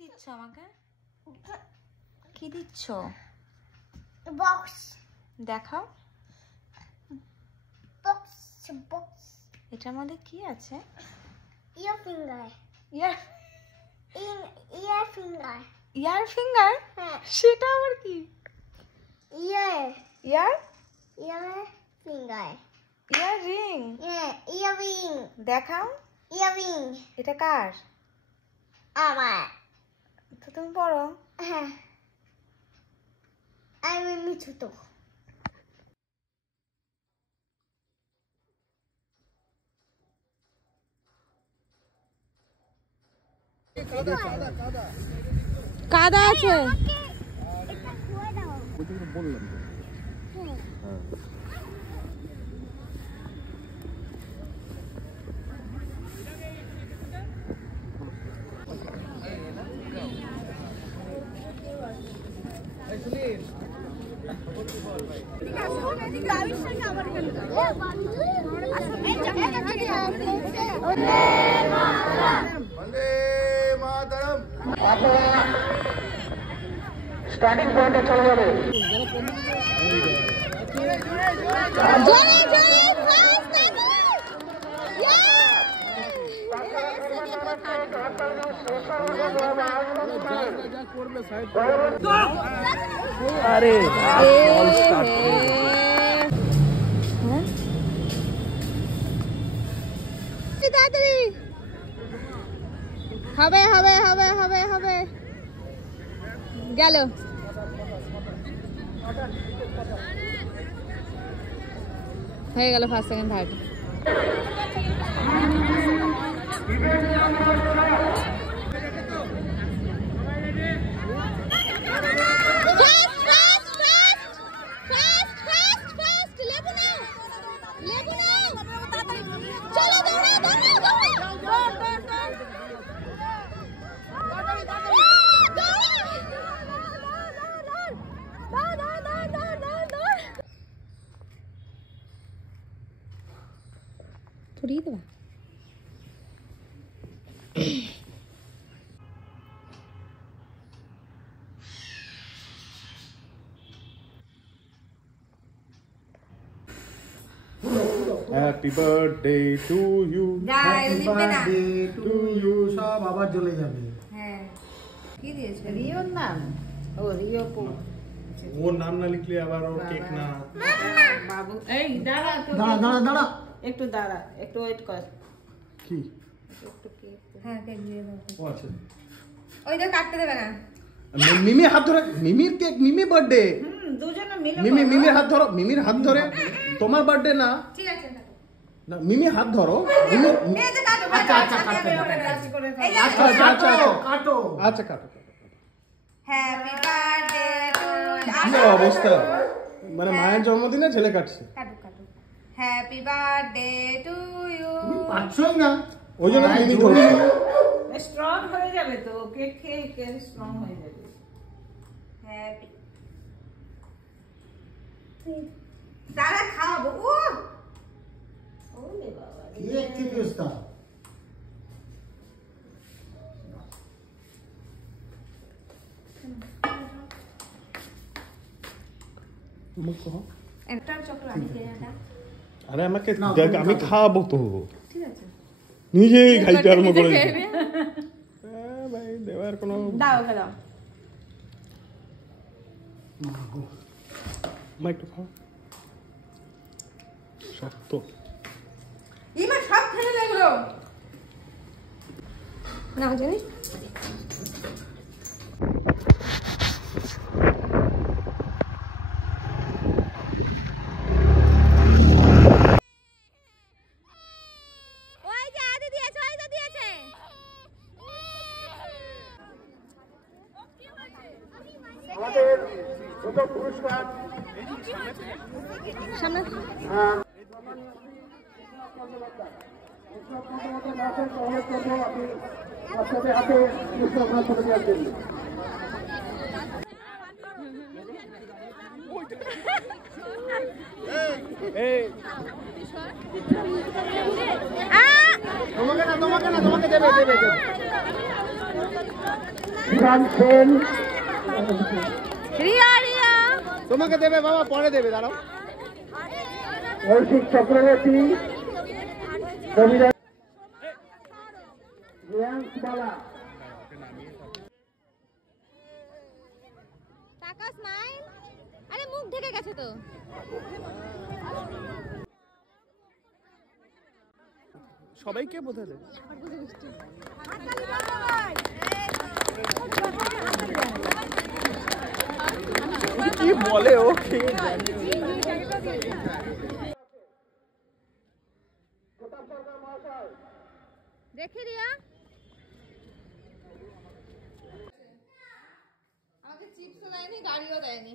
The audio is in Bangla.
দিচ্ছ আমাকে? কি দিচ্ছ? বক্স দেখাও। Box box. এটার মধ্যে কি আছে? ইয়ার ফিঙ্গার। ইয়ার ইয়ার ফিঙ্গার। ইয়ার ফিঙ্গার? হ্যাঁ। সেটা আবার কি? ইয়ার ইয়ার ইয়ার ফিঙ্গার। ইয়ার রিং। হ্যাঁ, ইয়ারিং। দেখাও। ইয়ারিং এটা কার? আমার। তো তুমি পড়ো। হ্যাঁ, আমি ছোট। কাদা আছে। স্টার্টিং পয়েন্টে চলে যাবে। আরে তাড়াতাড়ি হবে হবে হবে হবে হবে গেল। হয়ে গেল ফার্স্ট সেকেন্ড থার্ড। थोड़ी दवा Happy birthday to you. Happy birthday to you. সব আবার জ্বলে যাবে। হ্যাঁ, কি দিয়েছে? রিওর নাম? ও রিও পো। ওর নাম না লিখলে আবার ওর কেক না। বাবু, এই দাঁড়া তো। দাঁড়া একটু দাঁড়া, একটু ওয়েট কর। কি? একটু কেক। হ্যাঁ, কেক দিয়ে দাও। ও আচ্ছা। ওইটা কাটতে দেবে না। মিমি হাত ধরে, মিমির কেক, মিমি বার্থডে। দুজনে মিলে মিমির হাত ধরো, মিমির হাত ধরে। তোমার বার্থডে না। ঠিক আছে না, মিমি হাত ধরো। এই যে কাটো। আচ্ছা কাটো। আচ্ছা কাটো। হ্যাপি বার্থডে টু কি অবস্থা, মানে মায়ের জন্মদিনে ছেলে কাটছে। কাটো হ্যাপি বার্থডে টু ইউ। তুমি পাচ্ছই না, ওই জন্য মিমি ধরছে। স্ট্রং হয়ে যাবে তো, কেক খেয়ে কেক স্ট্রং হয়ে যাবে। হ্যাপি দাঁড়া খাওয়াবো। ওরে বাবা, কি একটি অবস্থা। একটা চকলেট আমি খেয়ে না। আরে আমাকে দেখ, আমি খাবো তো। ঠিক আছে, নিজেই খাইতে আরম্ভ করেছে। ভাই দেওয়ার কোনো দাও ওকে দাও। মা একটু খাও। শক্ত। ইমা সব খেয়ে লাগলো না জানি। আমাদের প্রথম পুরস্কার সামনে হাতে পুরস্কার চলে দেওয়ার জন্য। তোমাকে দেবে প্রশান্ত সেন, রিয়া রিয়া তোমাকে দেবে বাবা, পরে দেবে, দাঁড়াও। কৌশিক চক্রবর্তী, কবিরা রিয়াংশ বালা, টাকা স্মাইল। আরে মুখ ঢেকে গেছে তো। সবাইকে বোঝালে কি বলে ও, কি জানে। দেখি রিয়া, আমাকে চিপসও দেয়নি, গাড়িও দেয়নি।